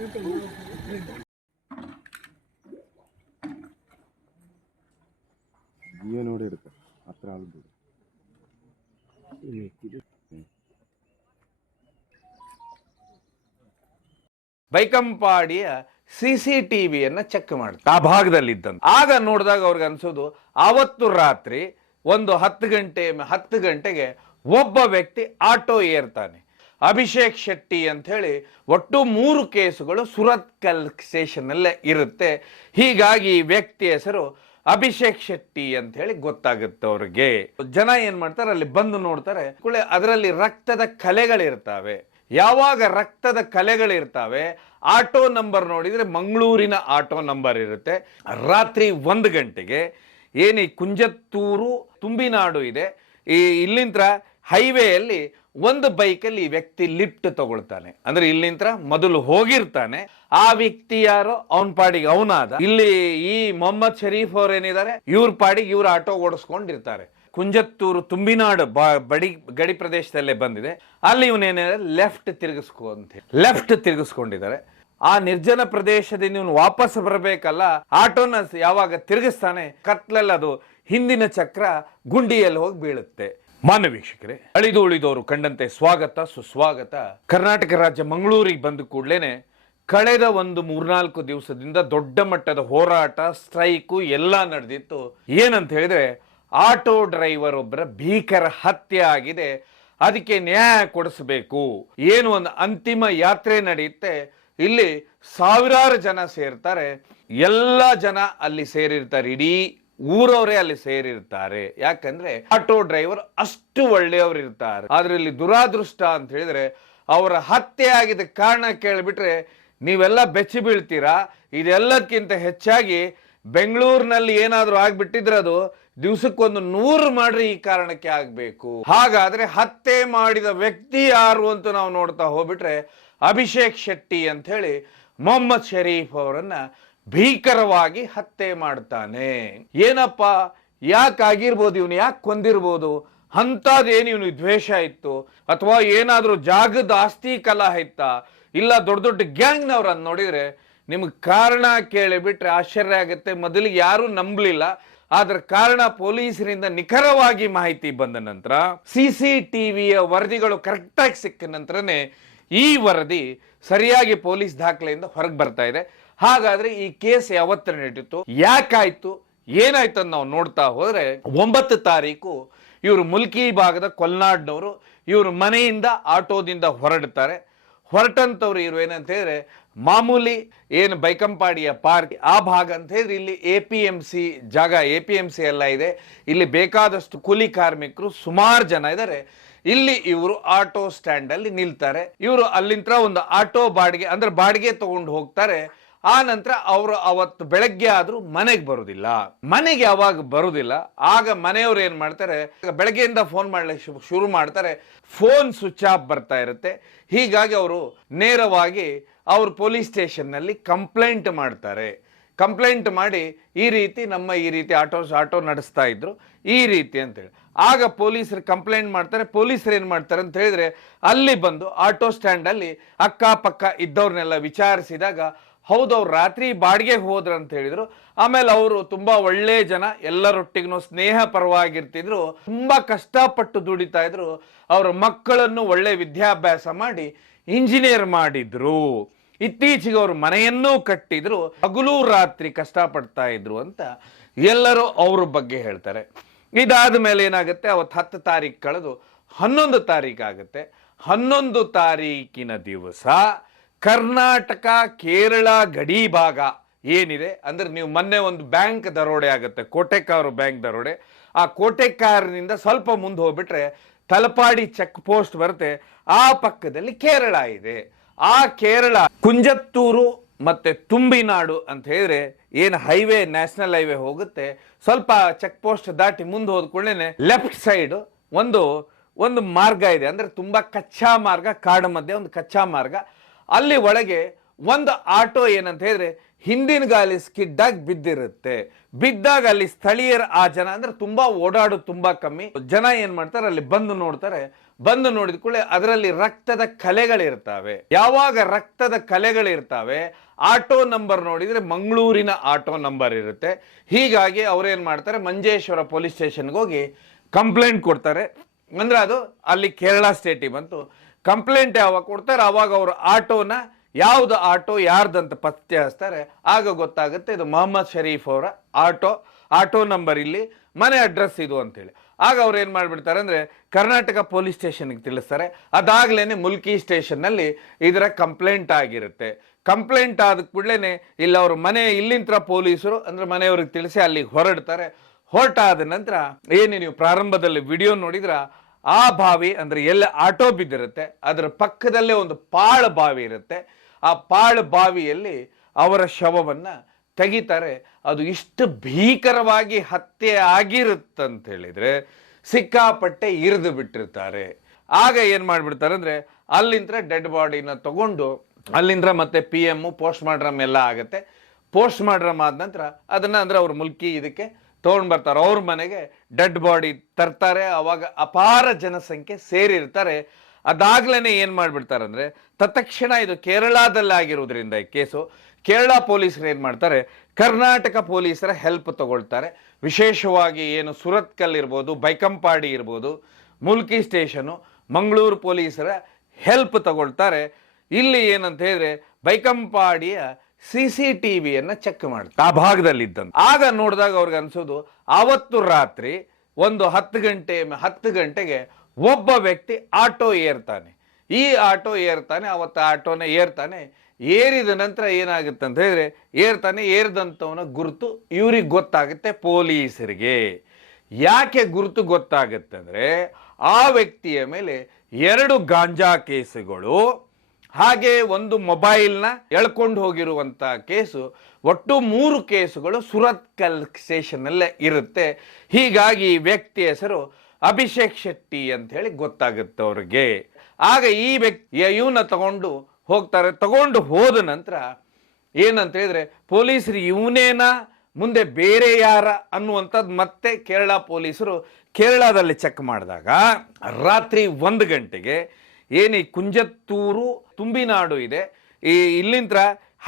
ಜಿಯೋ ನೋಡಿ ಇರುತ್ತೆ ಹತ್ರ ಆಗ್ಬೋದು. ಬೈಕಂಪಾಡಿಯ CCTVಯನ್ನು ಚೆಕ್ ಮಾಡ್ತಾರೆ ಆ ಭಾಗದಲ್ಲಿದ್ದಂತ. ಆಗ ನೋಡಿದಾಗ ಅವ್ರಿಗೆ ಅನ್ಸೋದು ಆವತ್ತು ರಾತ್ರಿ ಒಂದು 10 ಗಂಟೆಗೆ ಒಬ್ಬ ವ್ಯಕ್ತಿ ಆಟೋ ಏರ್ತಾನೆ. ಅಭಿಷೇಕ್ ಶೆಟ್ಟಿ ಅಂತ ಹೇಳಿ ಒಟ್ಟು 3 ಕೇಸುಗಳು ಸುರತ್ಕಲ್ ಸ್ಟೇಷನ್ ಅಲ್ಲೇ ಇರುತ್ತೆ. ಹೀಗಾಗಿ ಈ ವ್ಯಕ್ತಿ ಹೆಸರು ಅಭಿಷೇಕ್ ಶೆಟ್ಟಿ ಅಂತ ಹೇಳಿ ಗೊತ್ತಾಗುತ್ತೆ ಅವ್ರಿಗೆ. ಜನ ಏನ್ ಮಾಡ್ತಾರೆ, ಅಲ್ಲಿ ಬಂದು ನೋಡ್ತಾರೆ, ಅದರಲ್ಲಿ ರಕ್ತದ ಕಲೆಗಳಿರ್ತಾವೆ. ಯಾವಾಗ ರಕ್ತದ ಕಲೆಗಳಿರ್ತಾವೆ, ಆಟೋ ನಂಬರ್ ನೋಡಿದ್ರೆ ಮಂಗಳೂರಿನ ಆಟೋ ನಂಬರ್ ಇರುತ್ತೆ. ರಾತ್ರಿ 1 ಗಂಟೆಗೆ ಈ ಕುಂಜತ್ತೂರು ತುಂಬಿನಾಡು ಇದೆ, ಇಲ್ಲಿಂದ ಹೈವೇಯಲ್ಲಿ ಒಂದು ಬೈಕಲ್ಲಿ ಈ ವ್ಯಕ್ತಿ ಲಿಫ್ಟ್ ತಗೊಳ್ತಾನೆ. ಅಂದ್ರೆ ಇಲ್ಲಿಂದ ಮೊದಲು ಹೋಗಿರ್ತಾನೆ. ಆ ವ್ಯಕ್ತಿ ಯಾರೋ ಅವನ ಪಾಡಿಗೆ ಅವನಾದ. ಇಲ್ಲಿ ಈ ಮೊಹಮ್ಮದ್ ಶರೀಫ್ ಅವ್ರು ಏನಿದ್ದಾರೆ, ಇವ್ರ ಪಾಡಿಗೆ ಇವ್ರ ಆಟೋ ಓಡಿಸ್ಕೊಂಡಿರ್ತಾರೆ. ಕುಂಜತ್ತೂರು ತುಂಬಿನಾಡು ಗಡಿ ಪ್ರದೇಶದಲ್ಲೇ ಬಂದಿದೆ. ಅಲ್ಲಿ ಇವನೇನಿದೆ, ಲೆಫ್ಟ್ ತಿರುಗಿಸ್ಕೊಂಡಿದ್ದಾರೆ. ಆ ನಿರ್ಜನ ಪ್ರದೇಶದಿಂದ ಇವನು ವಾಪಸ್ ಬರಬೇಕಲ್ಲ, ಆಟೋನ ಯಾವಾಗ ತಿರುಗಿಸ್ತಾನೆ, ಕತ್ಲಲ್ಲಿ ಅದು ಹಿಂದಿನ ಚಕ್ರ ಗುಂಡಿಯಲ್ಲಿ ಹೋಗಿ ಬೀಳುತ್ತೆ. ಮಾನ್ಯ ವೀಕ್ಷಕರೇ, ಅಳಿದು ಉಳಿದವರು ಕಂಡಂತೆ ಸ್ವಾಗತ ಸುಸ್ವಾಗತ. ಕರ್ನಾಟಕ ರಾಜ್ಯ ಮಂಗಳೂರಿಗೆ ಬಂದ ಕೂಡಲೇನೆ ಕಳೆದ ಒಂದು 3-4 ದಿವಸದಿಂದ ದೊಡ್ಡ ಮಟ್ಟದ ಹೋರಾಟ, ಸ್ಟ್ರೈಕು ಎಲ್ಲ ನಡೆದಿತ್ತು. ಏನಂತ ಹೇಳಿದ್ರೆ, ಆಟೋ ಡ್ರೈವರ್ ಒಬ್ಬರ ಭೀಕರ ಹತ್ಯೆ ಆಗಿದೆ, ಅದಕ್ಕೆ ನ್ಯಾಯ ಕೊಡಿಸಬೇಕು. ಏನು ಒಂದು ಅಂತಿಮ ಯಾತ್ರೆ ನಡೆಯುತ್ತೆ. ಇಲ್ಲಿ ಸಾವಿರಾರು ಜನ ಸೇರ್ತಾರೆ. ಎಲ್ಲ ಜನ ಅಲ್ಲಿ ಸೇರಿರ್ತಾರೆ, ಇಡೀ ಊರವರೇ ಅಲ್ಲಿ ಸೇರಿರ್ತಾರೆ. ಯಾಕಂದ್ರೆ ಆಟೋ ಡ್ರೈವರ್ ಅಷ್ಟು ಒಳ್ಳೆಯವರು ಇರ್ತಾರೆ. ಆದ್ರೆ ಇಲ್ಲಿ ದುರಾದೃಷ್ಟ ಅಂತ ಹೇಳಿದ್ರೆ, ಅವರ ಹತ್ಯೆ ಆಗಿದ್ದ ಕಾರಣ ಕೇಳಿಬಿಟ್ರೆ ನೀವೆಲ್ಲ ಬೆಚ್ಚಿ ಬೀಳ್ತೀರಾ. ಇದೆಲ್ಲಕ್ಕಿಂತ ಹೆಚ್ಚಾಗಿ ಬೆಂಗಳೂರಿನಲ್ಲಿ ಏನಾದ್ರೂ ಆಗ್ಬಿಟ್ಟಿದ್ರೆ ಅದು ದಿವಸಕ್ಕೊಂದು 100 ಮಾಡ್ರಿ ಈ ಕಾರಣಕ್ಕೆ ಆಗ್ಬೇಕು. ಹಾಗಾದ್ರೆ ಹತ್ಯೆ ಮಾಡಿದ ವ್ಯಕ್ತಿ ಯಾರು ಅಂತ ನಾವು ನೋಡ್ತಾ ಹೋಗ್ಬಿಟ್ರೆ, ಅಭಿಷೇಕ್ ಶೆಟ್ಟಿ ಅಂತ ಹೇಳಿ ಮೊಹಮ್ಮದ್ ಶರೀಫ್ ಅವರನ್ನ ಭೀಕರವಾಗಿ ಹತ್ಯೆ ಮಾಡ್ತಾನೆ. ಏನಪ್ಪ, ಯಾಕಾಗಿರ್ಬೋದು, ಇವನು ಯಾಕೆ ಕೊಂದಿರ್ಬೋದು, ಅಂತದೇನು ಇವನು ದ್ವೇಷ ಇತ್ತು, ಅಥವಾ ಏನಾದ್ರೂ ಜಾಗದ ಆಸ್ತಿ ಕಲಹ ಇತ್ತ, ಇಲ್ಲ ದೊಡ್ಡ ದೊಡ್ಡ ಗ್ಯಾಂಗ್ನವ್ರನ್ನ ನೋಡಿದ್ರೆ ನಿಮ್ಗೆ ಕಾರಣ ಕೇಳಿಬಿಟ್ರೆ ಆಶ್ಚರ್ಯ ಆಗುತ್ತೆ. ಮೊದಲಿಗೆ ಯಾರು ನಂಬಲಿಲ್ಲ. ಆದ್ರ ಕಾರಣ ಪೊಲೀಸರಿಂದ ನಿಖರವಾಗಿ ಮಾಹಿತಿ ಬಂದ ನಂತರ, CCTVಯ ವರದಿಗಳು ಕರೆಕ್ಟಾಗಿ ಸಿಕ್ಕ ನಂತರನೇ ಈ ವರದಿ ಸರಿಯಾಗಿ ಪೊಲೀಸ್ ದಾಖಲೆಯಿಂದ ಹೊರಗೆ ಬರ್ತಾ ಇದೆ. ಹಾಗಾದ್ರೆ ಈ ಕೇಸ್ ಯಾವತ್ತು ನಡೀತು, ಯಾಕಾಯ್ತು, ಏನಾಯ್ತು ಅಂತ ನಾವು ನೋಡ್ತಾ ಹೋದ್ರೆ, 9 ತಾರೀಕು ಇವರು ಮುಲ್ಕಿ ಭಾಗದ ಕೊಲ್ನಾಡ್ನವರು ಇವರು ಮನೆಯಿಂದ ಆಟೋದಿಂದ ಹೊರಟಂತವ್ರು ಇವರು ಏನಂತ ಹೇಳಿದ್ರೆ, ಮಾಮೂಲಿ ಏನು ಬೈಕಂಪಾಡಿಯ ಪಾರ್ಕ್ ಆ ಭಾಗ ಅಂತ ಹೇಳಿದ್ರೆ, ಇಲ್ಲಿ APMC ಜಾಗ, APMC ಎಲ್ಲ ಇದೆ. ಇಲ್ಲಿ ಬೇಕಾದಷ್ಟು ಕೂಲಿ ಕಾರ್ಮಿಕರು ಸುಮಾರು ಜನ ಇದ್ದಾರೆ. ಇಲ್ಲಿ ಇವರು ಆಟೋ ಸ್ಟ್ಯಾಂಡ್ ಅಲ್ಲಿ ನಿಲ್ತಾರೆ. ಇವರು ಅಲ್ಲಿಂದ ಒಂದು ಆಟೋ ಬಾಡಿಗೆ ತಗೊಂಡು ಹೋಗ್ತಾರೆ. ಆ ನಂತರ ಅವರು ಅವತ್ತು ಬೆಳಗ್ಗೆ ಆದ್ರೂ ಮನೆಗೆ ಬರುದಿಲ್ಲ. ಮನೆಗೆ ಯಾವಾಗ ಬರುದಿಲ್ಲ, ಆಗ ಮನೆಯವರು ಏನ್ ಮಾಡ್ತಾರೆ, ಬೆಳಗ್ಗೆಯಿಂದ ಫೋನ್ ಮಾಡ್ಲಿಕ್ಕೆ ಶುರು ಮಾಡ್ತಾರೆ. ಫೋನ್ ಸ್ವಿಚ್ ಆಫ್ ಬರ್ತಾ ಇರುತ್ತೆ. ಹೀಗಾಗಿ ಅವರು ನೇರವಾಗಿ ಅವರು ಪೊಲೀಸ್ ಸ್ಟೇಷನ್ ನಲ್ಲಿ ಕಂಪ್ಲೇಂಟ್ ಮಾಡ್ತಾರೆ. ಕಂಪ್ಲೇಂಟ್ ಮಾಡಿ ಈ ರೀತಿ ಆಟೋ ನಡೆಸ್ತಾ ಇದ್ರು ಈ ರೀತಿ ಅಂತೇಳಿ. ಆಗ ಪೊಲೀಸರು ಕಂಪ್ಲೇಂಟ್ ಮಾಡ್ತಾರೆ. ಪೊಲೀಸರು ಏನ್ ಮಾಡ್ತಾರೆ ಅಂತ ಹೇಳಿದ್ರೆ, ಅಲ್ಲಿ ಬಂದು ಆಟೋ ಸ್ಟ್ಯಾಂಡ್ ಅಲ್ಲಿ ಅಕ್ಕಪಕ್ಕ ಇದ್ದವ್ರನ್ನೆಲ್ಲ ವಿಚಾರಿಸಿದಾಗ, ಹೌದು ಅವ್ರು ರಾತ್ರಿ ಬಾಡಿಗೆ ಹೋದ್ರು ಅಂತ ಹೇಳಿದ್ರು. ಆಮೇಲೆ ಅವರು ತುಂಬಾ ಒಳ್ಳೆ ಜನ, ಎಲ್ಲರೊಟ್ಟಿಗೂ ಸ್ನೇಹ ಪರವಾಗಿರ್ತಿದ್ರು, ತುಂಬಾ ಕಷ್ಟಪಟ್ಟು ದುಡಿತಾ ಇದ್ರು. ಅವರ ಮಕ್ಕಳನ್ನು ಒಳ್ಳೆ ವಿದ್ಯಾಭ್ಯಾಸ ಮಾಡಿ ಇಂಜಿನಿಯರ್ ಮಾಡಿದ್ರು. ಇತ್ತೀಚೆಗೆ ಅವರು ಮನೆಯನ್ನೂ ಕಟ್ಟಿದ್ರು, ಹಗಲು ರಾತ್ರಿ ಕಷ್ಟಪಡ್ತಾ ಇದ್ರು ಅಂತ ಎಲ್ಲರೂ ಅವ್ರ ಬಗ್ಗೆ ಹೇಳ್ತಾರೆ. ಇದಾದ ಮೇಲೆ ಏನಾಗುತ್ತೆ, ಅವತ್ತು 10 ತಾರೀಕು ಕಳೆದು 11 ತಾರೀಕು ಆಗುತ್ತೆ. 11 ತಾರೀಕಿನ ದಿವಸ ಕರ್ನಾಟಕ ಕೇರಳ ಗಡಿ ಭಾಗ ಏನಿದೆ ಅಂದ್ರೆ, ನೀವು ಮೊನ್ನೆ ಒಂದು ಬ್ಯಾಂಕ್ ದರೋಡೆ ಆಗುತ್ತೆ, ಕೋಟೆಕಾರು ಬ್ಯಾಂಕ್ ದರೋಡೆ. ಆ ಕೋಟೆಕಾರಿನಿಂದ ಸ್ವಲ್ಪ ಮುಂದೆ ಹೋಗ್ಬಿಟ್ರೆ ತಲಪಾಡಿ ಚೆಕ್ ಪೋಸ್ಟ್ ಬರುತ್ತೆ. ಆ ಪಕ್ಕದಲ್ಲಿ ಕೇರಳ ಇದೆ. ಆ ಕೇರಳ ಕುಂಜತ್ತೂರು ಮತ್ತೆ ತುಂಬಿನಾಡು ಅಂತ ಹೇಳಿದ್ರೆ ಏನು ಹೈವೇ, ನ್ಯಾಷನಲ್ ಹೈವೇ ಹೋಗುತ್ತೆ, ಸ್ವಲ್ಪ ಚೆಕ್ ಪೋಸ್ಟ್ ದಾಟಿ ಮುಂದೆ ಹೋದ್ಕೊಳ್ಳೇನೆ ಲೆಫ್ಟ್ ಸೈಡ್ ಒಂದು ಮಾರ್ಗ ಇದೆ. ಅಂದ್ರೆ ತುಂಬಾ ಕಚ್ಚಾ ಮಾರ್ಗ, ಕಾಡು ಮಧ್ಯೆ ಒಂದು ಕಚ್ಚಾ ಮಾರ್ಗ. ಅಲ್ಲಿ ಒಳಗೆ ಒಂದು ಆಟೋ ಏನಂತ ಹೇಳಿದ್ರೆ ಹಿಂದಿನ ಗಾಲಿ ಸ್ಕಿಡ್ ಆಗಿ ಬಿದ್ದಿರುತ್ತೆ. ಬಿದ್ದಾಗ ಅಲ್ಲಿ ಸ್ಥಳೀಯರ ಆ ಜನ ಅಂದ್ರೆ ತುಂಬಾ ಓಡಾಡೋದು ತುಂಬಾ ಕಮ್ಮಿ ಜನ ಏನ್ ಮಾಡ್ತಾರೆ, ಅಲ್ಲಿ ಬಂದು ನೋಡ್ತಾರೆ. ಬಂದು ನೋಡಿದ ಕೂಡಲೇ ಅದರಲ್ಲಿ ರಕ್ತದ ಕಲೆಗಳಿರ್ತಾವೆ. ಯಾವಾಗ ರಕ್ತದ ಕಲೆಗಳಿರ್ತಾವೆ, ಆಟೋ ನಂಬರ್ ನೋಡಿದ್ರೆ ಮಂಗಳೂರಿನ ಆಟೋ ನಂಬರ್ ಇರುತ್ತೆ. ಹೀಗಾಗಿ ಅವ್ರೇನ್ ಮಾಡ್ತಾರೆ, ಮಂಜೇಶ್ವರ ಪೊಲೀಸ್ ಸ್ಟೇಷನ್ಗೆ ಹೋಗಿ ಕಂಪ್ಲೇಂಟ್ ಕೊಡ್ತಾರೆ. ಅಂದ್ರೆ ಅದು ಅಲ್ಲಿ ಕೇರಳ ಸ್ಟೇಟಿಗೆ ಬಂತು. ಕಂಪ್ಲೇಂಟ್ ಯಾವಾಗ ಕೊಡ್ತಾರೆ, ಅವಾಗ ಅವರು ಆಟೋನ ಯಾವ್ದು ಆಟೋ ಯಾರ್ದಂತ ಪತ್ತೆ ಹಚ್ತಾರೆ. ಆಗ ಗೊತ್ತಾಗುತ್ತೆ ಇದು ಮೊಹಮ್ಮದ್ ಶರೀಫ್ ಅವರ ಆಟೋ ನಂಬರ್, ಇಲ್ಲಿ ಮನೆ ಅಡ್ರೆಸ್ ಇದು ಅಂತೇಳಿ. ಆಗ ಅವ್ರು ಏನ್ ಮಾಡ್ಬಿಡ್ತಾರೆ ಅಂದ್ರೆ ಕರ್ನಾಟಕ ಪೊಲೀಸ್ ಸ್ಟೇಷನ್ಗೆ ತಿಳಿಸ್ತಾರೆ. ಅದಾಗ್ಲೇನೆ ಮುಲ್ಕಿ ಸ್ಟೇಷನ್ ನಲ್ಲಿ ಇದರ ಕಂಪ್ಲೇಂಟ್ ಆಗಿರುತ್ತೆ. ಕಂಪ್ಲೇಂಟ್ ಆದ ಕೂಡಲೇನೆ ಇಲ್ಲಿ ಅವ್ರ ಮನೆ ಇಲ್ಲಿಂತ್ರ ಪೊಲೀಸರು ಅಂದ್ರೆ ಮನೆಯವ್ರಿಗೆ ತಿಳಿಸಿ ಅಲ್ಲಿಗೆ ಹೊರಡ್ತಾರೆ. ಹೊರಟಾದ ನಂತರ ಏನು ನೀವು ಪ್ರಾರಂಭದಲ್ಲಿ ವಿಡಿಯೋ ನೋಡಿದ್ರ, ಆ ಬಾವಿ ಅಂದ್ರೆ ಎಲ್ಲ ಆಟೋ ಬಿದ್ದಿರುತ್ತೆ ಅದರ ಪಕ್ಕದಲ್ಲೇ ಒಂದು ಪಾಳು ಬಾವಿ ಇರುತ್ತೆ. ಆ ಪಾಳು ಬಾವಿಯಲ್ಲಿ ಅವರ ಶವವನ್ನ ತೆಗಿತಾರೆ. ಅದು ಇಷ್ಟು ಭೀಕರವಾಗಿ ಹತ್ಯೆ ಆಗಿರುತ್ತಂತ ಹೇಳಿದ್ರೆ ಸಿಕ್ಕಾಪಟ್ಟೆ ಇರಿದು ಬಿಟ್ಟಿರ್ತಾರೆ. ಆಗ ಏನ್ ಮಾಡ್ಬಿಡ್ತಾರೆ ಅಂದ್ರೆ ಅಲ್ಲಿಂದ ಡೆಡ್ ಬಾಡಿನ ತಗೊಂಡು ಅಲ್ಲಿಂದ ಮತ್ತೆ PM ಪೋಸ್ಟ್ ಮಾರ್ಟಮ್ ಎಲ್ಲ ಆಗತ್ತೆ. ಪೋಸ್ಟ್ ಮಾರ್ಟಮ್ ಆದ ನಂತರ ಅದನ್ನ ಅಂದ್ರೆ ಅವ್ರ ಮುಲ್ಕಿ ಇದಕ್ಕೆ ತಗೊಂಡ್ ಬರ್ತಾರೆ. ಅವ್ರ ಮನೆಗೆ ಡೆಡ್ ಬಾಡಿ ತರ್ತಾರೆ. ಅವಾಗ ಅಪಾರ ಜನಸಂಖ್ಯೆ ಸೇರಿರ್ತಾರೆ. ಅದಾಗ್ಲೇನೆ ಏನ್ ಮಾಡ್ಬಿಡ್ತಾರೆ ಅಂದ್ರೆ ತತ್ಕ್ಷಣ ಇದು ಕೇರಳದಲ್ಲಿ ಆಗಿರೋದ್ರಿಂದ ಈ ಕೇಸು ಕೇರಳ ಪೊಲೀಸರು ಏನ್ ಮಾಡ್ತಾರೆ, ಕರ್ನಾಟಕ ಪೊಲೀಸರ ಹೆಲ್ಪ್ ತಗೊಳ್ತಾರೆ. ವಿಶೇಷವಾಗಿ ಏನು ಸುರತ್ಕಲ್ ಇರ್ಬೋದು, ಬೈಕಂಪಾಡಿ ಇರ್ಬೋದು, ಮುಲ್ಕಿ ಸ್ಟೇಷನು, ಮಂಗಳೂರು ಪೊಲೀಸರ ಹೆಲ್ಪ್ ತಗೊಳ್ತಾರೆ. ಇಲ್ಲಿ ಏನಂತ ಹೇಳಿದ್ರೆ ಬೈಕಂಪಾಡಿಯ CCTVಯನ್ನ ಚೆಕ್ ಮಾಡ್ತಾರೆ ಆ ಭಾಗದಲ್ಲಿ ಇದ್ದಂತ. ಆಗ ನೋಡಿದಾಗ ಅವ್ರಿಗೆ ಅನ್ಸೋದು ಆವತ್ತು ರಾತ್ರಿ ಒಂದು 10 ಗಂಟೆಗೆ ಒಬ್ಬ ವ್ಯಕ್ತಿ ಆಟೋ ಏರ್ತಾನೆ. ಈ ಆಟೋ ಏರ್ತಾನೆ, ಅವತ್ತು ಆಟೋನ ಏರ್ತಾನೆ. ಏರಿದ ನಂತರ ಏನಾಗುತ್ತೆ ಅಂತ ಹೇಳಿದ್ರೆ ಏರಿದಂಥವನ ಗುರುತು ಇವ್ರಿಗೆ ಗೊತ್ತಾಗುತ್ತೆ ಪೊಲೀಸರಿಗೆ. ಯಾಕೆ ಗುರುತು ಗೊತ್ತಾಗುತ್ತೆ ಅಂದ್ರೆ ಆ ವ್ಯಕ್ತಿಯ ಮೇಲೆ 2 ಗಾಂಜಾ ಕೇಸುಗಳು ಹಾಗೆ ಒಂದು ಮೊಬೈಲ್ನ ಎಳ್ಕೊಂಡು ಹೋಗಿರುವಂತ ಕೇಸು, ಒಟ್ಟು 3 ಕೇಸುಗಳು ಸುರತ್ಕಲ್ ಸ್ಟೇಷನ್ ಅಲ್ಲೇ ಇರುತ್ತೆ. ಹೀಗಾಗಿ ಈ ವ್ಯಕ್ತಿ ಹೆಸರು ಅಭಿಷೇಕ್ ಶೆಟ್ಟಿ ಅಂತ ಹೇಳಿ ಗೊತ್ತಾಗುತ್ತೆ ಅವ್ರಿಗೆ. ಆಗ ಈ ವ್ಯಕ್ತಿ ಇವನ್ನ ತಗೊಂಡು ಹೋಗ್ತಾರೆ. ತಗೊಂಡು ಹೋದ ನಂತರ ಏನಂತ ಹೇಳಿದ್ರೆ ಪೊಲೀಸರು ಇವನೇನ ಮುಂದೆ ಬೇರೆ ಯಾರ ಅನ್ನುವಂಥದ್ದು ಮತ್ತೆ ಕೇರಳ ಪೊಲೀಸರು ಕೇರಳದಲ್ಲಿ ಚೆಕ್ ಮಾಡಿದಾಗ ರಾತ್ರಿ 1 ಗಂಟೆಗೆ ಏನು ಈ ಕುಂಜತ್ತೂರು ತುಂಬಿನಾಡು ಇದೆ, ಈ ಇಲ್ಲಿಂದ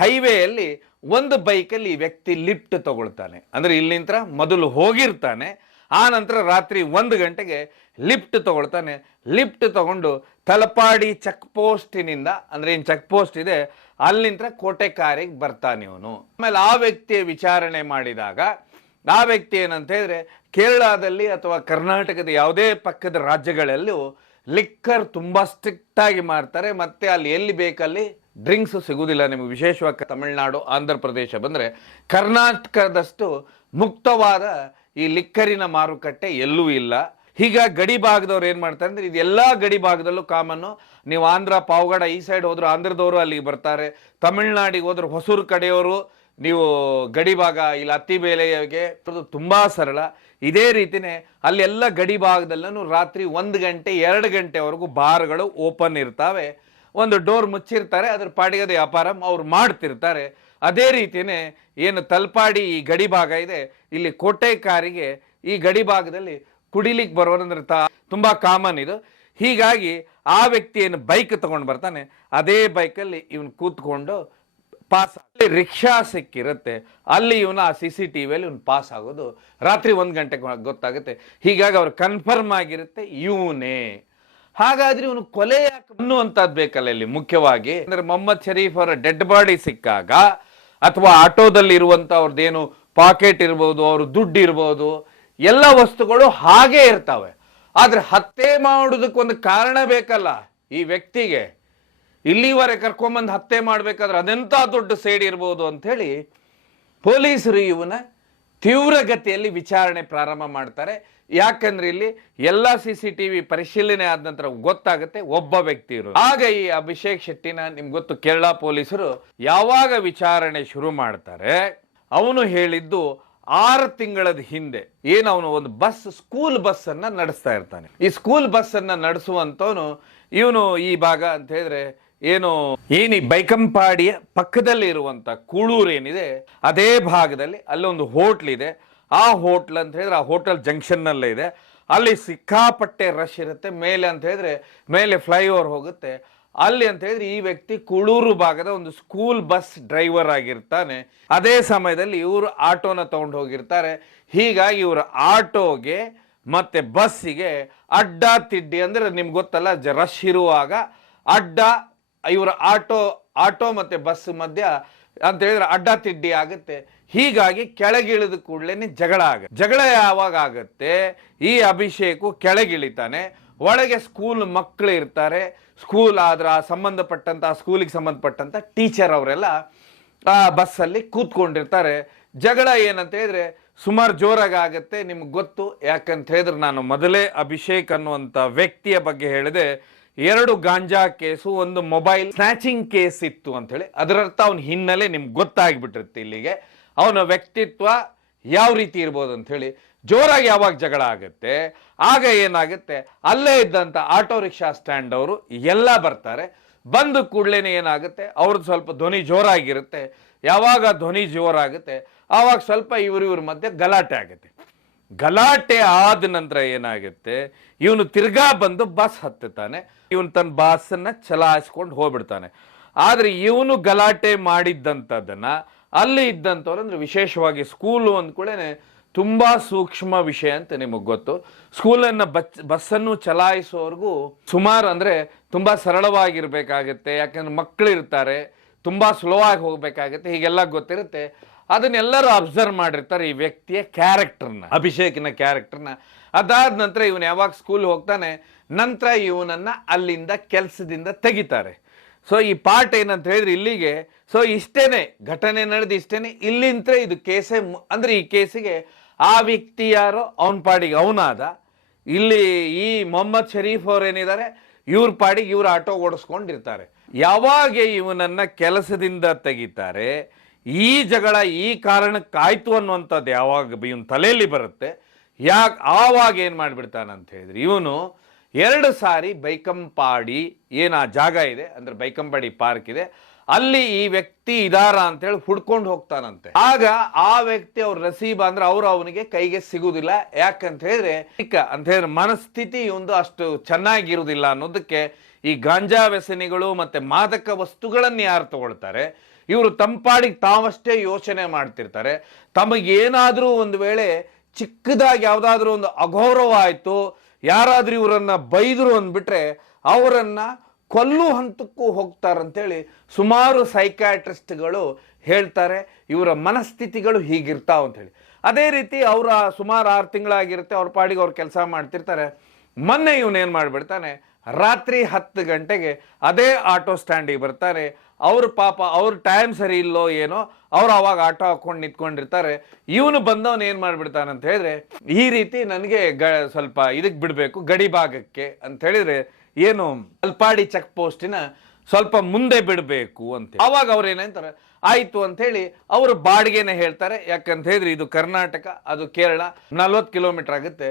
ಹೈವೇಯಲ್ಲಿ ಒಂದು ಬೈಕಲ್ಲಿ ಈ ವ್ಯಕ್ತಿ ಲಿಫ್ಟ್ ತಗೊಳ್ತಾನೆ. ಅಂದ್ರೆ ಇಲ್ಲಿಂದ ಮೊದಲು ಹೋಗಿರ್ತಾನೆ, ಆ ನಂತರ ರಾತ್ರಿ 1 ಗಂಟೆಗೆ ಲಿಫ್ಟ್ ತಗೊಳ್ತಾನೆ. ಲಿಫ್ಟ್ ತಗೊಂಡು ತಲಪಾಡಿ ಚೆಕ್ ಪೋಸ್ಟಿನಿಂದ ಅಂದ್ರೆ ಏನು ಚೆಕ್ ಪೋಸ್ಟ್ ಇದೆ ಅಲ್ಲಿಂದ ಕೋಟೆಕಾರಿಗೆ ಬರ್ತಾನೆ ಇವನು. ಆಮೇಲೆ ಆ ವ್ಯಕ್ತಿಯ ವಿಚಾರಣೆ ಮಾಡಿದಾಗ ಆ ವ್ಯಕ್ತಿ ಏನಂತ ಹೇಳಿದ್ರೆ ಕೇರಳದಲ್ಲಿ ಅಥವಾ ಕರ್ನಾಟಕದ ಯಾವುದೇ ಪಕ್ಕದ ರಾಜ್ಯಗಳಲ್ಲೂ ಲಿಕ್ಕರ್ ತುಂಬಾ ಸ್ಟ್ರಿಕ್ಟ್ ಆಗಿ ಮಾಡ್ತಾರೆ. ಮತ್ತೆ ಅಲ್ಲಿ ಎಲ್ಲಿ ಬೇಕಲ್ಲಿ ಡ್ರಿಂಕ್ಸ್ ಸಿಗುವುದಿಲ್ಲ. ನಿಮಗೆ ವಿಶೇಷವಾಗಿ ತಮಿಳುನಾಡು, ಆಂಧ್ರ ಪ್ರದೇಶ ಬಂದ್ರೆ ಕರ್ನಾಟಕದಷ್ಟು ಮುಕ್ತವಾದ ಈ ಲಿಕ್ಕರಿನ ಮಾರುಕಟ್ಟೆ ಎಲ್ಲೂ ಇಲ್ಲ. ಹೀಗ ಗಡಿ ಭಾಗದವ್ರು ಏನ್ ಮಾಡ್ತಾರೆ ಅಂದ್ರೆ ಇದೆಲ್ಲಾ ಗಡಿ ಭಾಗದಲ್ಲೂ ಕಾಮನ್ನು. ನೀವು ಆಂಧ್ರ ಪಾವಗಡ ಈ ಸೈಡ್ ಹೋದ್ರು ಆಂಧ್ರದವರು ಅಲ್ಲಿಗೆ ಬರ್ತಾರೆ, ತಮಿಳ್ನಾಡಿಗೆ ಹೋದ್ರು ಹೊಸೂರು ಕಡೆಯವರು, ನೀವು ಗಡಿ ಭಾಗ ಇಲ್ಲಿ ಅತ್ತಿಬೇಲೆಗೆ ತುಂಬಾ ಸರಳ. ಇದೇ ರೀತಿನೇ ಅಲ್ಲೆಲ್ಲ ಗಡಿ ಭಾಗದಲ್ಲೂ ರಾತ್ರಿ 1 ಗಂಟೆ 2 ಗಂಟೆವರೆಗೂ ಬಾರ್ಗಳು ಓಪನ್ ಇರ್ತಾವೆ. ಒಂದು ಡೋರ್ ಮುಚ್ಚಿರ್ತಾರೆ, ಅದ್ರ ಪಾಡಿಗೆ ವ್ಯಾಪಾರ ಅವ್ರು ಮಾಡ್ತಿರ್ತಾರೆ. ಅದೇ ರೀತಿನೇ ಏನು ತಲ್ಪಾಡಿ ಈ ಗಡಿ ಭಾಗ ಇದೆ, ಇಲ್ಲಿ ಕೋಟೆಕಾರಿಗೆ ಈ ಗಡಿ ಭಾಗದಲ್ಲಿ ಕುಡಿಲಿಕ್ಕೆ ಬರೋದಂದ್ರೆ ತುಂಬಾ ಕಾಮನ್ ಇದು. ಹೀಗಾಗಿ ಆ ವ್ಯಕ್ತಿ ಏನು ಬೈಕ್ ತಗೊಂಡು ಬರ್ತಾನೆ, ಅದೇ ಬೈಕಲ್ಲಿ ಇವನು ಕೂತ್ಕೊಂಡು ಪಾಸ್, ರಿಕ್ಷಾ ಸಿಕ್ಕಿರುತ್ತೆ, ಅಲ್ಲಿ ಇವನ ಆ CCTVಯಲ್ಲಿ ಇವನು ಪಾಸ್ ಆಗೋದು ರಾತ್ರಿ 1 ಗಂಟೆಗೆ ಗೊತ್ತಾಗುತ್ತೆ. ಹೀಗಾಗಿ ಅವ್ರು ಕನ್ಫರ್ಮ್ ಆಗಿರುತ್ತೆ ಇವನೇ. ಹಾಗಾದ್ರೆ ಇವನು ಕೊಲೆ ಅನ್ನುವಂಥದ್ದು ಬೇಕಲ್ಲ ಇಲ್ಲಿ ಮುಖ್ಯವಾಗಿ. ಅಂದ್ರೆ ಮೊಹಮ್ಮದ್ ಶರೀಫ್ ಅವರ ಡೆಡ್ ಬಾಡಿ ಸಿಕ್ಕಾಗ ಅಥವಾ ಆಟೋದಲ್ಲಿ ಇರುವಂತ ಅವ್ರದ್ದೇನು ಪಾಕೆಟ್ ಇರ್ಬೋದು, ಅವ್ರ ದುಡ್ಡು ಇರ್ಬೋದು, ಎಲ್ಲ ವಸ್ತುಗಳು ಹಾಗೆ ಇರ್ತವೆ. ಆದ್ರೆ ಹತ್ಯೆ ಮಾಡೋದಕ್ಕೊಂದು ಕಾರಣ ಬೇಕಲ್ಲ ಈ ವ್ಯಕ್ತಿಗೆ. ಇಲ್ಲಿವರೆಗೆ ಕರ್ಕೊಂಬಂದು ಹತ್ಯೆ ಮಾಡ್ಬೇಕಾದ್ರೆ ಅದೆಂತ ದೊಡ್ಡ ಸೇಡ್ ಇರ್ಬೋದು ಅಂತ ಹೇಳಿ ಪೊಲೀಸರು ಇವನ ತೀವ್ರಗತಿಯಲ್ಲಿ ವಿಚಾರಣೆ ಪ್ರಾರಂಭ ಮಾಡ್ತಾರೆ. ಯಾಕಂದ್ರೆ ಇಲ್ಲಿ ಎಲ್ಲ CCTV ಪರಿಶೀಲನೆ ಆದ ನಂತರ ಗೊತ್ತಾಗುತ್ತೆ ಒಬ್ಬ ವ್ಯಕ್ತಿ ಇರೋದು. ಆಗ ಈ ಅಭಿಷೇಕ್ ಶೆಟ್ಟಿನ ನಿಮ್ಗೆ ಗೊತ್ತು, ಕೇರಳ ಪೊಲೀಸರು ಯಾವಾಗ ವಿಚಾರಣೆ ಶುರು ಮಾಡ್ತಾರೆ, ಅವನು ಹೇಳಿದ್ದು 6 ತಿಂಗಳದ ಹಿಂದೆ ಏನು ಅವನು ಒಂದು ಸ್ಕೂಲ್ ಬಸ್ ಅನ್ನ ನಡೆಸ್ತಾ ಇರ್ತಾನೆ. ಈ ಸ್ಕೂಲ್ ಬಸ್ ಅನ್ನ ನಡೆಸುವಂತವನು ಇವನು ಈ ಭಾಗ ಅಂತ ಹೇಳಿದ್ರೆ ಏನು ಈ ಬೈಕಂಪಾಡಿಯ ಪಕ್ಕದಲ್ಲಿ ಇರುವಂತ ಕೂಳೂರು ಏನಿದೆ ಅದೇ ಭಾಗದಲ್ಲಿ ಅಲ್ಲೊಂದು ಹೋಟ್ಲ್ ಇದೆ. ಆ ಹೋಟ್ಲ್ ಅಂತ ಹೇಳಿದ್ರೆ ಆ ಹೋಟೆಲ್ ಜಂಕ್ಷನ್ ನಲ್ಲೇ ಇದೆ. ಅಲ್ಲಿ ಸಿಕ್ಕಾಪಟ್ಟೆ ರಶ್ ಇರುತ್ತೆ. ಮೇಲೆ ಅಂತ ಹೇಳಿದ್ರೆ ಮೇಲೆ ಫ್ಲೈಓವರ್ ಹೋಗುತ್ತೆ. ಅಲ್ಲಿ ಅಂತ ಹೇಳಿದ್ರೆ ಈ ವ್ಯಕ್ತಿ ಕೂಳೂರು ಭಾಗದ ಒಂದು ಸ್ಕೂಲ್ ಬಸ್ ಡ್ರೈವರ್ ಆಗಿರ್ತಾನೆ. ಅದೇ ಸಮಯದಲ್ಲಿ ಇವರು ಆಟೋನ ತಗೊಂಡು ಹೋಗಿರ್ತಾರೆ. ಹೀಗಾಗಿ ಇವರ ಆಟೋಗೆ ಮತ್ತೆ ಬಸ್ಸಿಗೆ ಅಡ್ಡ ತಿಡ್ಡಿ ಅಂದ್ರೆ ನಿಮ್ಗೆ ಗೊತ್ತಲ್ಲ, ರಶ್ ಇರುವಾಗ ಅಡ್ಡ ಇವರ ಆಟೋ ಮತ್ತೆ ಬಸ್ ಮಧ್ಯ ಅಂತ ಹೇಳಿದ್ರೆ ಅಡ್ಡ ತಿಡ್ಡಿ ಆಗುತ್ತೆ. ಹೀಗಾಗಿ ಕೆಳಗಿಳಿದ ಕೂಡಲೇ ಜಗಳ ಯಾವಾಗ ಆಗುತ್ತೆ, ಈ ಅಭಿಷೇಕು ಕೆಳಗಿಳಿತಾನೆ. ಒಳಗೆ ಸ್ಕೂಲ್ ಮಕ್ಕಳು ಇರ್ತಾರೆ. ಸ್ಕೂಲ್ ಆದ್ರ ಸಂಬಂಧಪಟ್ಟಂತ ಸ್ಕೂಲಿಗೆ ಸಂಬಂಧಪಟ್ಟಂತ ಟೀಚರ್ ಅವರೆಲ್ಲ ಆ ಬಸ್ಸಲ್ಲಿ ಕೂತ್ಕೊಂಡಿರ್ತಾರೆ. ಜಗಳ ಏನಂತ ಹೇಳಿದ್ರೆ ಸುಮಾರು ಜೋರಾಗಿ ಆಗುತ್ತೆ. ನಿಮ್ಗೆ ಗೊತ್ತು, ಯಾಕಂತ ಹೇಳಿದ್ರೆ ನಾನು ಮೊದಲೇ ಅಭಿಷೇಕ್ ಅನ್ನುವಂಥ ವ್ಯಕ್ತಿಯ ಬಗ್ಗೆ ಹೇಳಿದೆ. 2 ಗಾಂಜಾ ಕೇಸು, ಒಂದು ಮೊಬೈಲ್ ಸ್ನ್ಯಾಚಿಂಗ್ ಕೇಸ್ ಇತ್ತು ಅಂತ ಹೇಳಿ. ಅದರರ್ಥ ಅವನ ಹಿನ್ನೆಲೆ ನಿಮ್ಗೆ ಗೊತ್ತಾಗ್ಬಿಟ್ಟಿರುತ್ತೆ. ಇಲ್ಲಿಗೆ ಅವನ ವ್ಯಕ್ತಿತ್ವ ಯಾವ ರೀತಿ ಇರ್ಬೋದು ಅಂತ ಹೇಳಿ. ಜೋರಾಗಿ ಯಾವಾಗ ಜಗಳ ಆಗುತ್ತೆ ಆಗ ಏನಾಗುತ್ತೆ, ಅಲ್ಲೇ ಇದ್ದಂಥ ಆಟೋ ರಿಕ್ಷಾ ಸ್ಟ್ಯಾಂಡ್ ಅವರು ಎಲ್ಲ ಬರ್ತಾರೆ. ಬಂದ ಕೂಡಲೇ ಏನಾಗುತ್ತೆ, ಅವ್ರದ್ದು ಸ್ವಲ್ಪ ಧ್ವನಿ ಜೋರಾಗಿರುತ್ತೆ. ಯಾವಾಗ ಧ್ವನಿ ಜೋರಾಗುತ್ತೆ ಆವಾಗ ಸ್ವಲ್ಪ ಇವ್ರ ಮಧ್ಯೆ ಗಲಾಟೆ ಆಗುತ್ತೆ. ಗಲಾಟೆ ಆದ ನಂತರ ಏನಾಗುತ್ತೆ, ಇವನು ತಿರ್ಗಾ ಬಂದು ಬಸ್ ಹತ್ತುತ್ತಾನೆ. ಇವನು ತನ್ನ ಬಸ್ಸನ್ನ ಚಲಾಯಿಸ್ಕೊಂಡು ಹೋಗ್ಬಿಡ್ತಾನೆ. ಆದ್ರೆ ಇವನು ಗಲಾಟೆ ಮಾಡಿದ್ದಂಥದ್ದನ್ನ ಅಲ್ಲಿ ಇದ್ದಂಥವ್ರು ಅಂದ್ರೆ ವಿಶೇಷವಾಗಿ ಸ್ಕೂಲು ಅಂದ್ಕೂಡೇನೆ ತುಂಬಾ ಸೂಕ್ಷ್ಮ ವಿಷಯ ಅಂತ ನಿಮಗೆ ಗೊತ್ತು. ಸ್ಕೂಲನ್ನು ಬಸ್ಸನ್ನು ಚಲಾಯಿಸೋರ್ಗೂ ಸುಮಾರು ಅಂದ್ರೆ ತುಂಬಾ ಸರಳವಾಗಿರ್ಬೇಕಾಗತ್ತೆ. ಯಾಕಂದ್ರೆ ಮಕ್ಕಳು ಇರ್ತಾರೆ, ತುಂಬಾ ಸ್ಲೋ ಆಗಿ ಹೋಗ್ಬೇಕಾಗತ್ತೆ. ಹೀಗೆಲ್ಲ ಗೊತ್ತಿರುತ್ತೆ. ಅದನ್ನೆಲ್ಲರೂ ಅಬ್ಸರ್ವ್ ಮಾಡಿರ್ತಾರೆ ಈ ವ್ಯಕ್ತಿಯ ಕ್ಯಾರೆಕ್ಟರ್ನ, ಅಭಿಷೇಕಿನ ಕ್ಯಾರೆಕ್ಟರ್ನ. ಅದಾದ ನಂತರ ಇವನು ಯಾವಾಗ ಸ್ಕೂಲ್ ಹೋಗ್ತಾನೆ, ನಂತರ ಇವನನ್ನ ಅಲ್ಲಿಂದ ಕೆಲಸದಿಂದ ತೆಗಿತಾರೆ. ಸೊ ಈ ಪಾರ್ಟ್ ಏನಂತ ಹೇಳಿದ್ರೆ ಇಲ್ಲಿಗೆ, ಸೊ ಇಷ್ಟೇನೆ ಘಟನೆ ನಡೆದು ಇಷ್ಟೇನೆ. ಇಲ್ಲಿಂತ ಇದು ಕೇಸೇ ಅಂದ್ರೆ ಈ ಕೇಸಿಗೆ ಆ ವ್ಯಕ್ತಿ ಯಾರೋ ಅವನ ಪಾಡಿಗೆ ಅವನಾದ. ಇಲ್ಲಿ ಈ ಮೊಹಮ್ಮದ್ ಶರೀಫ್ ಅವ್ರು ಏನಿದ್ದಾರೆ ಇವ್ರ ಪಾಡಿಗೆ ಇವ್ರ ಆಟೋ ಓಡಿಸ್ಕೊಂಡಿರ್ತಾರೆ. ಯಾವಾಗ ಇವನನ್ನ ಕೆಲಸದಿಂದ ತೆಗಿತಾರೆ, ಈ ಜಗಳ ಈ ಕಾರಣಕ್ಕಾಯ್ತು ಅನ್ನುವಂಥದ್ದು ಯಾವಾಗ ಇವನ್ ತಲೆಯಲ್ಲಿ ಬರುತ್ತೆ, ಆವಾಗ ಏನ್ ಮಾಡ್ಬಿಡ್ತಾನಂತ ಹೇಳಿದ್ರೆ ಇವನು 2 ಸಾರಿ ಬೈಕಂಪಾಡಿ ಏನ ಜಾಗ ಇದೆ ಅಂದ್ರೆ ಬೈಕಂಪಾಡಿ ಪಾರ್ಕ್ ಇದೆ, ಅಲ್ಲಿ ಈ ವ್ಯಕ್ತಿ ಇದಾರ ಅಂತ ಹೇಳಿ ಹುಡ್ಕೊಂಡು ಹೋಗ್ತಾನಂತೆ. ಆಗ ಆ ವ್ಯಕ್ತಿ ಅವ್ರ ನಸೀಬ ಅಂದ್ರೆ ಅವನಿಗೆ ಕೈಗೆ ಸಿಗುದಿಲ್ಲ. ಯಾಕಂತ ಹೇಳಿದ್ರೆ ಅಂತ ಹೇಳಿದ್ರೆ ಮನಸ್ಥಿತಿ ಒಂದು ಅಷ್ಟು ಚೆನ್ನಾಗಿರುವುದಿಲ್ಲ ಅನ್ನೋದಕ್ಕೆ ಈ ಗಾಂಜಾ ವ್ಯಸನಿಗಳು ಮತ್ತೆ ಮಾದಕ ವಸ್ತುಗಳನ್ನ ಯಾರು ತಗೊಳ್ತಾರೆ, ಇವರು ತಂಪಾಡಿಗೆ ತಾವಷ್ಟೇ ಯೋಚನೆ ಮಾಡ್ತಿರ್ತಾರೆ. ತಮಗೇನಾದ್ರೂ ಒಂದು ವೇಳೆ ಚಿಕ್ಕದಾಗಿ ಯಾವ್ದಾದ್ರು ಒಂದು ಅಗೌರವ ಆಯ್ತು, ಯಾರಾದ್ರೂ ಇವರನ್ನ ಬೈದ್ರು ಅಂದ್ಬಿಟ್ರೆ ಅವರನ್ನ ಕೊಲ್ಲು ಹಂತಕ್ಕೂ ಹೋಗ್ತಾರಂತೇಳಿ ಸುಮಾರು ಸೈಕ್ಯಾಟ್ರಿಸ್ಟ್ಗಳು ಹೇಳ್ತಾರೆ. ಇವರ ಮನಸ್ಥಿತಿಗಳು ಹೀಗಿರ್ತಾವ ಅಂತ ಹೇಳಿ. ಅದೇ ರೀತಿ ಅವರ ಸುಮಾರು 6 ತಿಂಗಳಾಗಿರುತ್ತೆ, ಅವ್ರ ಪಾಡಿಗೆ ಅವ್ರು ಕೆಲಸ ಮಾಡ್ತಿರ್ತಾರೆ. ಮೊನ್ನೆ ಇವನೇನ್ ಮಾಡ್ಬಿಡ್ತಾನೆ, ರಾತ್ರಿ 10 ಗಂಟೆಗೆ ಅದೇ ಆಟೋ ಸ್ಟ್ಯಾಂಡಿಗೆ ಬರ್ತಾರೆ. ಅವ್ರ ಪಾಪ ಅವ್ರ ಟೈಮ್ ಸರಿ ಇಲ್ಲೋ ಏನೋ, ಅವ್ರು ಅವಾಗ ಆಟೋ ಹಾಕೊಂಡು ನಿಂತ್ಕೊಂಡಿರ್ತಾರೆ. ಇವನು ಬಂದವನು ಏನ್ ಮಾಡ್ಬಿಡ್ತಾನಂತ ಹೇಳಿದ್ರೆ, ಈ ರೀತಿ ನನಗೆ ಸ್ವಲ್ಪ ಇದಕ್ಕೆ ಬಿಡಬೇಕು ಗಡಿ ಭಾಗಕ್ಕೆ ಅಂತ ಹೇಳಿದ್ರೆ ಏನು ಅಲ್ಪಾಡಿ ಚೆಕ್ ಪೋಸ್ಟಿನ ಸ್ವಲ್ಪ ಮುಂದೆ ಬಿಡಬೇಕು ಅಂತ. ಅವಾಗ ಅವ್ರು ಏನಂತಾರೆ, ಆಯ್ತು ಅಂತ ಹೇಳಿ ಅವರು ಬಾಡಿಗೆನೆ ಹೇಳ್ತಾರೆ. ಯಾಕಂತ ಹೇಳಿದ್ರೆ ಇದು ಕರ್ನಾಟಕ, ಅದು ಕೇರಳ, 40 ಕಿಲೋಮೀಟರ್ ಆಗುತ್ತೆ.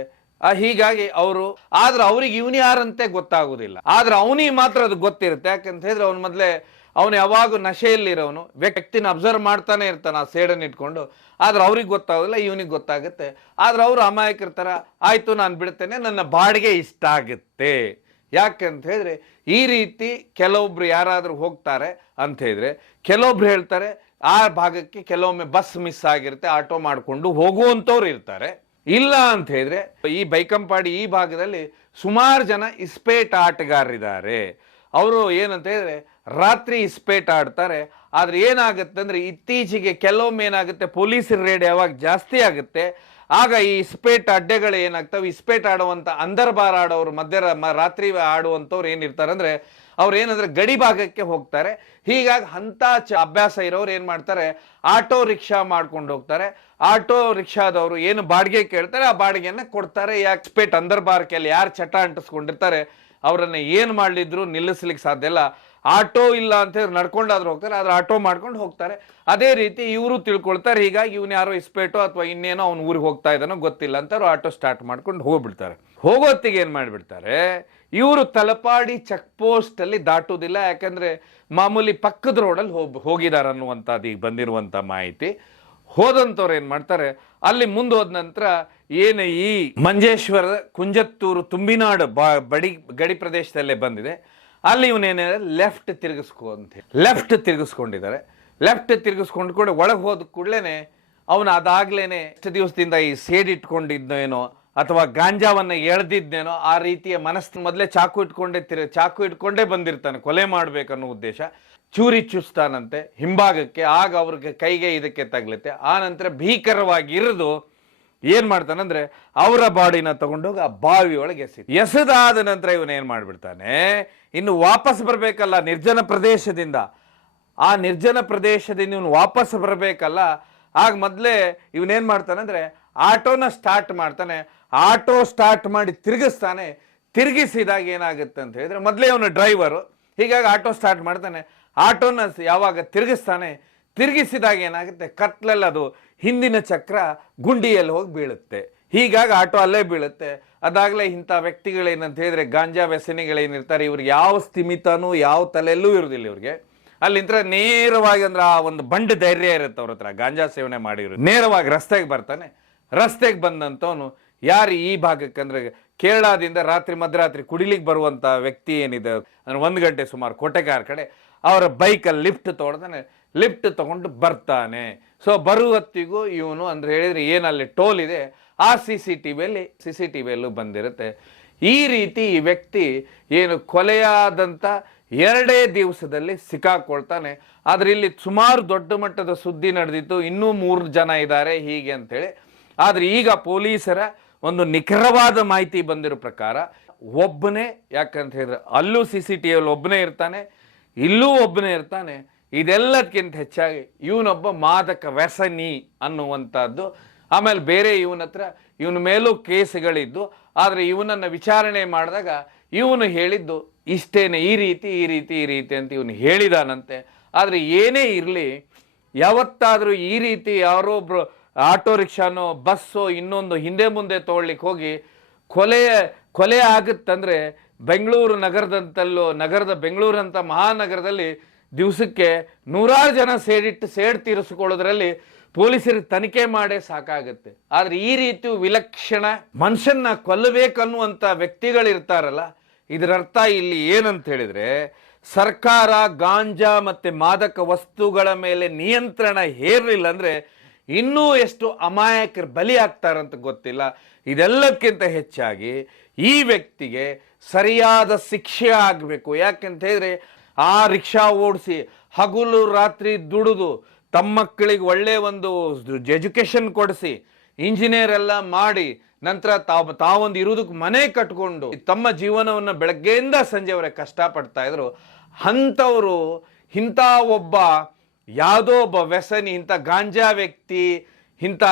ಹೀಗಾಗಿ ಅವರು ಆದ್ರೆ ಅವ್ರಿಗೆ ಇವನು ಯಾರಂತೆ ಗೊತ್ತಾಗುದಿಲ್ಲ. ಆದ್ರೆ ಅವನಿಗೆ ಮಾತ್ರ ಅದು ಗೊತ್ತಿರುತ್ತೆ. ಯಾಕಂತ ಹೇಳಿದ್ರೆ ಅವ್ನ ಮೊದಲೇ ಅವನು ಯಾವಾಗ ನಶೆಯಲ್ಲಿರೋನು ವ್ಯಕ್ತಿನ ಅಬ್ಸರ್ವ್ ಮಾಡ್ತಾನೆ ಇರ್ತಾನೆ ಆ ಸೇಡನ್ನು ಇಟ್ಕೊಂಡು. ಆದ್ರೆ ಅವ್ರಿಗೆ ಗೊತ್ತಾಗೋದಿಲ್ಲ, ಇವನಿಗೆ ಗೊತ್ತಾಗುತ್ತೆ. ಆದ್ರೆ ಅವರು ಅಮಾಯಕರ್ತಾರ, ಆಯ್ತು ನಾನು ಬಿಡ್ತೇನೆ, ನನ್ನ ಬಾಡಿಗೆ ಇಷ್ಟ ಆಗುತ್ತೆ. ಯಾಕಂತ ಹೇಳಿದ್ರೆ ಈ ರೀತಿ ಕೆಲವೊಬ್ರು ಯಾರಾದ್ರೂ ಹೋಗ್ತಾರೆ ಅಂತ ಹೇಳಿದ್ರೆ, ಕೆಲವೊಬ್ರು ಹೇಳ್ತಾರೆ ಆ ಭಾಗಕ್ಕೆ ಕೆಲವೊಮ್ಮೆ ಬಸ್ ಮಿಸ್ ಆಗಿರುತ್ತೆ, ಆಟೋ ಮಾಡಿಕೊಂಡು ಹೋಗುವಂಥವ್ರು ಇರ್ತಾರೆ. ಇಲ್ಲ ಅಂತ ಹೇಳಿದ್ರೆ ಈ ಬೈಕಂಪಾಡಿ ಈ ಭಾಗದಲ್ಲಿ ಸುಮಾರು ಜನ ಇಸ್ಪೇಟ್ ಆಟಗಾರರಿದ್ದಾರೆ. ಅವರು ಏನಂತ ಹೇಳಿದ್ರೆ ರಾತ್ರಿ ಇಸ್ಪೇಟ್ ಆಡ್ತಾರೆ. ಆದ್ರೆ ಏನಾಗುತ್ತೆ ಅಂದ್ರೆ ಇತ್ತೀಚೆಗೆ ಕೆಲವೊಮ್ಮೆ ಏನಾಗುತ್ತೆ, ಪೊಲೀಸರ ರೇಡ್ ಯಾವಾಗ ಜಾಸ್ತಿ ಆಗುತ್ತೆ ಆಗ ಈ ಇಸ್ಪೇಟ್ ಅಡ್ಡೆಗಳು ಏನಾಗ್ತವೆ, ಇಸ್ಪೇಟ್ ಆಡುವಂತ ಅಂದರ್ಬಾರ್ ಆಡೋರು ರಾತ್ರಿ ಆಡುವಂಥವ್ರು ಏನಿರ್ತಾರೆ ಅಂದ್ರೆ ಅವ್ರು ಏನಂದ್ರೆ ಗಡಿ ಭಾಗಕ್ಕೆ ಹೋಗ್ತಾರೆ. ಹೀಗಾಗಿ ಅಂತ ಅಭ್ಯಾಸ ಇರೋರು ಏನ್ ಮಾಡ್ತಾರೆ, ಆಟೋ ರಿಕ್ಷಾ ಮಾಡ್ಕೊಂಡು ಹೋಗ್ತಾರೆ. ಆಟೋ ರಿಕ್ಷಾದವರು ಏನು ಬಾಡಿಗೆ ಕೇಳ್ತಾರೆ ಆ ಬಾಡಿಗೆಯನ್ನ ಕೊಡ್ತಾರೆ. ಯಾಕೆ ಇಸ್ಪೇಟ್ ಅಂದರ್ಬಾರ್ ಕೆಲ ಯಾರು ಚಟ ಅಂಟಿಸ್ಕೊಂಡಿರ್ತಾರೆ ಅವರನ್ನ ಏನ್ ಮಾಡ್ಲಿದ್ರು ನಿಲ್ಲಿಸ್ಲಿಕ್ಕೆ ಸಾಧ್ಯ ಇಲ್ಲ. ಆಟೋ ಇಲ್ಲ ಅಂತ ಹೇಳಿ ನಡ್ಕೊಂಡಾದ್ರೂ ಹೋಗ್ತಾರೆ, ಆದ್ರೆ ಆಟೋ ಮಾಡ್ಕೊಂಡು ಹೋಗ್ತಾರೆ. ಅದೇ ರೀತಿ ಇವರು ತಿಳ್ಕೊಳ್ತಾರೆ, ಹೀಗಾಗಿ ಇವನು ಯಾರೋ ಇಸ್ಪೇಟೋ ಅಥವಾ ಇನ್ನೇನೋ ಅವ್ನು ಊರಿಗೆ ಹೋಗ್ತಾ ಇದ್ದಾನೋ ಗೊತ್ತಿಲ್ಲ ಅಂತ ಅವ್ರು ಆಟೋ ಸ್ಟಾರ್ಟ್ ಮಾಡ್ಕೊಂಡು ಹೋಗ್ಬಿಡ್ತಾರೆ. ಹೋಗೋತ್ತಿಗೆ ಏನ್ ಮಾಡ್ಬಿಡ್ತಾರೆ, ಇವರು ತಲಪಾಡಿ ಚೆಕ್ ಪೋಸ್ಟ್ ಅಲ್ಲಿ ದಾಟುವುದಿಲ್ಲ, ಯಾಕಂದ್ರೆ ಮಾಮೂಲಿ ಪಕ್ಕದ ರೋಡಲ್ಲಿ ಹೋಗಿದಾರ ಅನ್ನುವಂಥದ್ದು ಈಗ ಬಂದಿರುವಂತ ಮಾಹಿತಿ. ಹೋದಂಥವ್ರು ಏನ್ ಮಾಡ್ತಾರೆ, ಅಲ್ಲಿ ಮುಂದೆ ಹೋದ ನಂತರ ಏನು ಈ ಮಂಜೇಶ್ವರ ಕುಂಜತ್ತೂರು ತುಂಬಿನಾಡು ಗಡಿ ಪ್ರದೇಶದಲ್ಲೇ ಬಂದಿದೆ, ಅಲ್ಲಿ ಇವನೇನ ಲೆಫ್ಟ್ ತಿರುಗಿಸ್ಕೊ ಅಂತ ಲೆಫ್ಟ್ ತಿರುಗಿಸ್ಕೊಂಡಿದ್ದಾರೆ. ಲೆಫ್ಟ್ ತಿರುಗಿಸ್ಕೊಂಡು ಕೂಡ ಒಳಗೆ ಹೋದ ಕೂಡಲೇನೆ ಅವನು ಅದಾಗ್ಲೇನೆ ಎಷ್ಟು ದಿವಸದಿಂದ ಈ ಸೇಡಿಟ್ಕೊಂಡಿದ್ನೇನೋ ಅಥವಾ ಗಾಂಜಾವನ್ನ ಎಳ್ದಿದ್ನೇನೋ ಆ ರೀತಿಯ ಮನಸ್ಸು ಮೊದಲೇ ಚಾಕು ಇಟ್ಕೊಂಡೇ ಬಂದಿರ್ತಾನೆ ಕೊಲೆ ಮಾಡ್ಬೇಕನ್ನೋ ಉದ್ದೇಶ. ಚೂರಿ ಚುಸ್ತಾನಂತೆ ಹಿಂಭಾಗಕ್ಕೆ, ಆಗ ಅವ್ರಿಗೆ ಕೈಗೆ ಇದಕ್ಕೆ ತಗ್ಲತ್ತೆ. ಆ ನಂತರ ಭೀಕರವಾಗಿ ಇರಿದು ಏನ್ ಮಾಡ್ತಾನಂದ್ರೆ ಅವರ ಬಾಡಿನ ತಗೊಂಡೋಗಿ ಆ ಬಾವಿ ಒಳಗೆ ಎಸೆದಾದ ನಂತರ ಇವನ್ ಏನ್ ಮಾಡ್ಬಿಡ್ತಾನೆ, ಇನ್ನು ವಾಪಸ್ ಬರ್ಬೇಕಲ್ಲ ನಿರ್ಜನ ಪ್ರದೇಶದಿಂದ, ಆ ನಿರ್ಜನ ಪ್ರದೇಶದಿಂದ ಇವನು ವಾಪಸ್ ಬರ್ಬೇಕಲ್ಲ, ಆಗ ಮೊದಲೇ ಇವನೇನ್ ಮಾಡ್ತಾನಂದ್ರೆ ಆಟೋನ ಸ್ಟಾರ್ಟ್ ಮಾಡ್ತಾನೆ. ಆಟೋ ಸ್ಟಾರ್ಟ್ ಮಾಡಿ ತಿರುಗಿಸ್ತಾನೆ. ತಿರುಗಿಸಿದಾಗ ಏನಾಗುತ್ತೆ ಅಂತ ಹೇಳಿದ್ರೆ, ಮೊದಲೇ ಅವನು ಡ್ರೈವರು, ಹೀಗಾಗಿ ಆಟೋ ಸ್ಟಾರ್ಟ್ ಮಾಡ್ತಾನೆ. ಆಟೋನ ಯಾವಾಗ ತಿರುಗಿಸಿದಾಗ ಏನಾಗುತ್ತೆ, ಕತ್ಲಲ್ಲಿ ಅದು ಹಿಂದಿನ ಚಕ್ರ ಗುಂಡಿಯಲ್ಲಿ ಹೋಗಿ ಬೀಳುತ್ತೆ. ಹೀಗಾಗಿ ಆಟೋ ಅಲ್ಲೇ ಬೀಳುತ್ತೆ. ಅದಾಗಲೇ ಇಂಥ ವ್ಯಕ್ತಿಗಳೇನಂತ ಹೇಳಿದ್ರೆ ಗಾಂಜಾ ವ್ಯಸನಿಗಳೇನಿರ್ತಾರೆ, ಇವ್ರಿಗೆ ಯಾವ ಸ್ಥಿಮಿತನೂ ಯಾವ ತಲೆಯಲ್ಲೂ ಇರೋದಿಲ್ಲ. ಇವ್ರಿಗೆ ಅಲ್ಲಿಂದ ನೇರವಾಗಿ ಅಂದ್ರೆ ಆ ಒಂದು ಬಂಡ್ ಧೈರ್ಯ ಇರುತ್ತೆ ಅವ್ರ ಹತ್ರ, ಗಾಂಜಾ ಸೇವನೆ ಮಾಡಿರೋ ನೇರವಾಗಿ ರಸ್ತೆಗೆ ಬರ್ತಾನೆ. ರಸ್ತೆಗೆ ಬಂದಂಥವನು ಯಾರು ಈ ಭಾಗಕ್ಕೆ ಅಂದ್ರೆ ಕೇರಳದಿಂದ ಮಧ್ಯರಾತ್ರಿ ಕುಡಿಲಿಕ್ಕೆ ಬರುವಂತ ವ್ಯಕ್ತಿ ಏನಿದೆ ಅಂದ್ರೆ 1 ಗಂಟೆ ಸುಮಾರು ಕೋಟೆಗಾರ್ ಕಡೆ ಅವರ ಬೈಕಲ್ಲಿ ಲಿಫ್ಟ್ ತೊಗೊಳ್ತಾನೆ. ಲಿಫ್ಟ್ ತಗೊಂಡು ಬರ್ತಾನೆ. ಸೊ ಬರುವತ್ತಿಗೂ ಇವನು ಅಂದ್ರೆ ಹೇಳಿದ್ರೆ ಏನಲ್ಲಿ ಟೋಲ್ ಇದೆ ಆ CCTVಯಲ್ಲೂ ಬಂದಿರುತ್ತೆ. ಈ ರೀತಿ ಈ ವ್ಯಕ್ತಿ ಏನು ಕೊಲೆಯಾದಂಥ 2 ದಿವಸದಲ್ಲಿ ಸಿಕ್ಕಾಕೊಳ್ತಾನೆ. ಆದ್ರೆ ಇಲ್ಲಿ ಸುಮಾರು ದೊಡ್ಡ ಮಟ್ಟದ ಸುದ್ದಿ ನಡೆದಿತ್ತು, ಇನ್ನೂ 3 ಜನ ಇದ್ದಾರೆ ಹೀಗೆ ಅಂತೇಳಿ. ಆದ್ರೆ ಈಗ ಪೊಲೀಸರ ಒಂದು ನಿಖರವಾದ ಮಾಹಿತಿ ಬಂದಿರೋ ಪ್ರಕಾರ ಒಬ್ಬನೇ, ಯಾಕಂತ ಹೇಳಿದ್ರೆ ಅಲ್ಲೂ CCTVಯಲ್ಲಿ ಒಬ್ಬನೇ ಇರ್ತಾನೆ, ಇಲ್ಲೂ ಒಬ್ಬನೇ ಇರ್ತಾನೆ. ಇದೆಲ್ಲದಕ್ಕಿಂತ ಹೆಚ್ಚಾಗಿ ಇವನೊಬ್ಬ ಮಾದಕ ವ್ಯಸನಿ ಅನ್ನುವಂಥದ್ದು. ಆಮೇಲೆ ಬೇರೆ ಇವನ ಮೇಲೂ ಕೇಸುಗಳಿದ್ದು, ಆದರೆ ಇವನನ್ನು ವಿಚಾರಣೆ ಮಾಡಿದಾಗ ಇವನು ಹೇಳಿದ್ದು ಇಷ್ಟೇನೆ, ಈ ರೀತಿ ಅಂತ ಇವನು ಹೇಳಿದಾನಂತೆ. ಆದರೆ ಏನೇ ಇರಲಿ, ಯಾವತ್ತಾದರೂ ಈ ರೀತಿ ಯಾರೊಬ್ರು ಆಟೋ ರಿಕ್ಷಾನೋ ಬಸ್ಸೋ ಇನ್ನೊಂದು ಹಿಂದೆ ಮುಂದೆ ತೊಗೊಳ್ಲಿಕ್ಕೆ ಹೋಗಿ ಕೊಲೆ ಆಗುತ್ತಂದ್ರೆ ಬೆಂಗಳೂರು ನಗರದ ಬೆಂಗಳೂರಂಥ ಮಹಾನಗರದಲ್ಲಿ ದಿವಸಕ್ಕೆ 100 ಜನ ಸೇಡ್ ತೀರಿಸಿಕೊಳ್ಳೋದ್ರಲ್ಲಿ ಪೊಲೀಸರಿಗೆ ತನಿಖೆ ಮಾಡೇ ಸಾಕಾಗುತ್ತೆ. ಆದ್ರೆ ಈ ರೀತಿ ವಿಲಕ್ಷಣ ಮನುಷ್ಯನ್ನ ಕೊಲ್ಲಬೇಕನ್ನುವಂಥ ವ್ಯಕ್ತಿಗಳಿರ್ತಾರಲ್ಲ, ಇದರರ್ಥ ಇಲ್ಲಿ ಏನಂತ ಹೇಳಿದ್ರೆ, ಸರ್ಕಾರ ಗಾಂಜಾ ಮತ್ತೆ ಮಾದಕ ವಸ್ತುಗಳ ಮೇಲೆ ನಿಯಂತ್ರಣ ಹೇರಲಿಲ್ಲ ಅಂದ್ರೆ ಇನ್ನೂ ಎಷ್ಟು ಅಮಾಯಕರು ಬಲಿ ಆಗ್ತಾರಂತ ಗೊತ್ತಿಲ್ಲ. ಇದೆಲ್ಲಕ್ಕಿಂತ ಹೆಚ್ಚಾಗಿ ಈ ವ್ಯಕ್ತಿಗೆ ಸರಿಯಾದ ಶಿಕ್ಷೆ ಆಗಬೇಕು. ಯಾಕೆಂತ ಹೇಳಿದ್ರೆ ಆ ರಿಕ್ಷಾ ಓಡಿಸಿ ಹಗಲು ರಾತ್ರಿ ದುಡಿದು ತಮ್ಮ ಮಕ್ಕಳಿಗೆ ಒಳ್ಳೆ ಒಂದು ಎಜುಕೇಶನ್ ಕೊಡಿಸಿ ಇಂಜಿನಿಯರ್ ಎಲ್ಲ ಮಾಡಿ ನಂತರ ತಾವೊಂದು ಇರುವುದಕ್ಕೆ ಮನೆ ಕಟ್ಕೊಂಡು ತಮ್ಮ ಜೀವನವನ್ನು ಬೆಳಗ್ಗೆಯಿಂದ ಸಂಜೆವರೆಗೆ ಕಷ್ಟಪಡ್ತಾ ಇದ್ರು. ಅಂಥವರು ಇಂಥ ಒಬ್ಬ ಯಾವುದೋ ಒಬ್ಬ ವ್ಯಸನಿ, ಇಂಥ ಗಾಂಜಾ ವ್ಯಕ್ತಿ, ಇಂಥ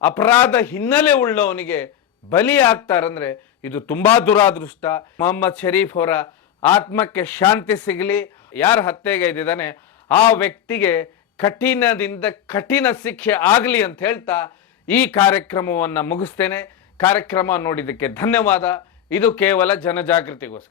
ಅಪರಾಧ ಹಿನ್ನೆಲೆ ಉಳ್ಳವನಿಗೆ ಬಲಿ ಆಗ್ತಾರಂದ್ರೆ ಇದು ತುಂಬಾ ದುರಾದೃಷ್ಟ. ಮೊಹಮ್ಮದ್ ಶರೀಫ್ ಅವರ ಆತ್ಮಕ್ಕೆ ಶಾಂತಿ ಸಿಗಲಿ. ಯಾರು ಹತ್ಯೆಗೈದಿದ್ದಾನೆ ಆ ವ್ಯಕ್ತಿಗೆ ಕಠಿಣದಿಂದ ಕಠಿಣ ಶಿಕ್ಷೆ ಆಗಲಿ ಅಂತ ಹೇಳ್ತಾ ಈ ಕಾರ್ಯಕ್ರಮವನ್ನು ಮುಗಿಸ್ತೇನೆ. ಕಾರ್ಯಕ್ರಮ ನೋಡಿದ್ದಕ್ಕೆ ಧನ್ಯವಾದ. ಇದು ಕೇವಲ ಜನಜಾಗೃತಿಗೋಸ್ಕರ.